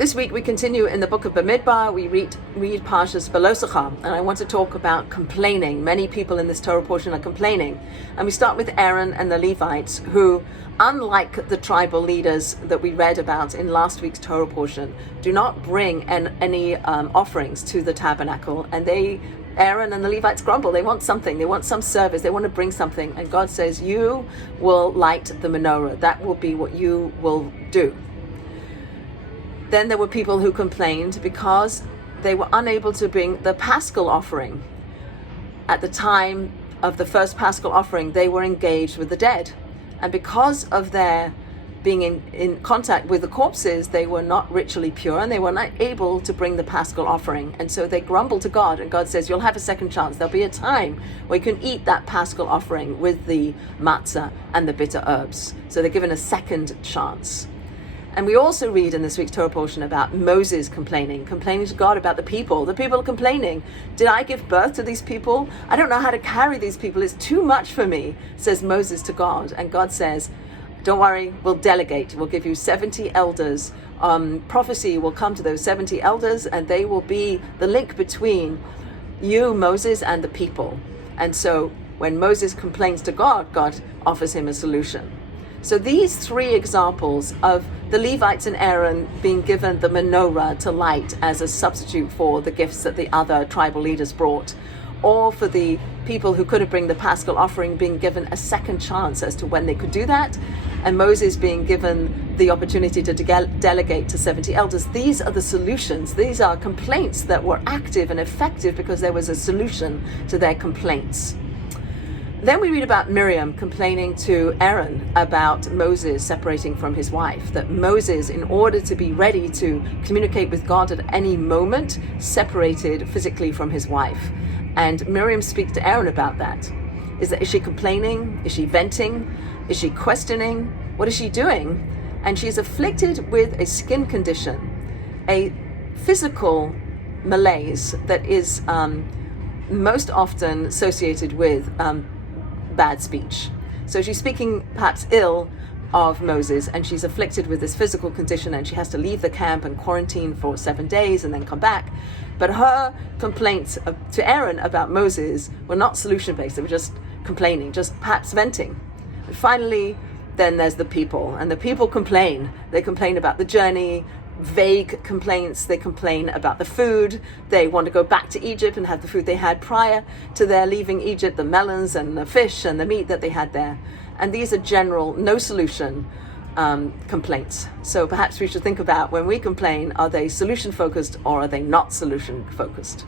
This week we continue in the book of Bamidbar. We read Parshat Behaalotcha, and I want to talk about complaining. Many people in this Torah portion are complaining. And we start with Aaron and the Levites, who, unlike the tribal leaders that we read about in last week's Torah portion, do not bring any offerings to the tabernacle. And Aaron and the Levites grumble. They want something. They want some service. They want to bring something. And God says, you will light the menorah. That will be what you will do. Then there were people who complained because they were unable to bring the Paschal offering. At the time of the first Paschal offering, they were engaged with the dead. And because of their being in contact with the corpses, they were not ritually pure and they were not able to bring the Paschal offering. And so they grumbled to God, and God says, you'll have a second chance. There'll be a time where you can eat that Paschal offering with the matzah and the bitter herbs. So they're given a second chance. And we also read in this week's Torah portion about Moses complaining to God about the people. The people are complaining. Did I give birth to these people? I don't know how to carry these people. It's too much for me, says Moses to God. And God says, don't worry, we'll delegate. We'll give you 70 elders. Prophecy will come to those 70 elders, and they will be the link between you, Moses, and the people. And so when Moses complains to God, God offers him a solution. So these three examples of the Levites and Aaron being given the menorah to light as a substitute for the gifts that the other tribal leaders brought, or for the people who couldn't bring the Paschal offering being given a second chance as to when they could do that, and Moses being given the opportunity to delegate to 70 elders. These are the solutions. These are complaints that were active and effective because there was a solution to their complaints. Then we read about Miriam complaining to Aaron about Moses separating from his wife, that Moses, in order to be ready to communicate with God at any moment, separated physically from his wife. And Miriam speaks to Aaron about that. Is she complaining? Is she venting? Is she questioning? What is she doing? And she's afflicted with a skin condition, a physical malaise that is most often associated with bad speech. So she's speaking perhaps ill of Moses, and she's afflicted with this physical condition, and she has to leave the camp and quarantine for 7 days and then come back. But her complaints to Aaron about Moses were not solution-based. They were just complaining, just perhaps venting. And finally, then there's the people, and the people complain. They complain about the journey, vague complaints. They complain about the food. They want to go back to Egypt and have the food they had prior to their leaving Egypt, the melons and the fish and the meat that they had there. And these are general, no solution complaints. So perhaps we should think about, when we complain, are they solution focused or are they not solution focused?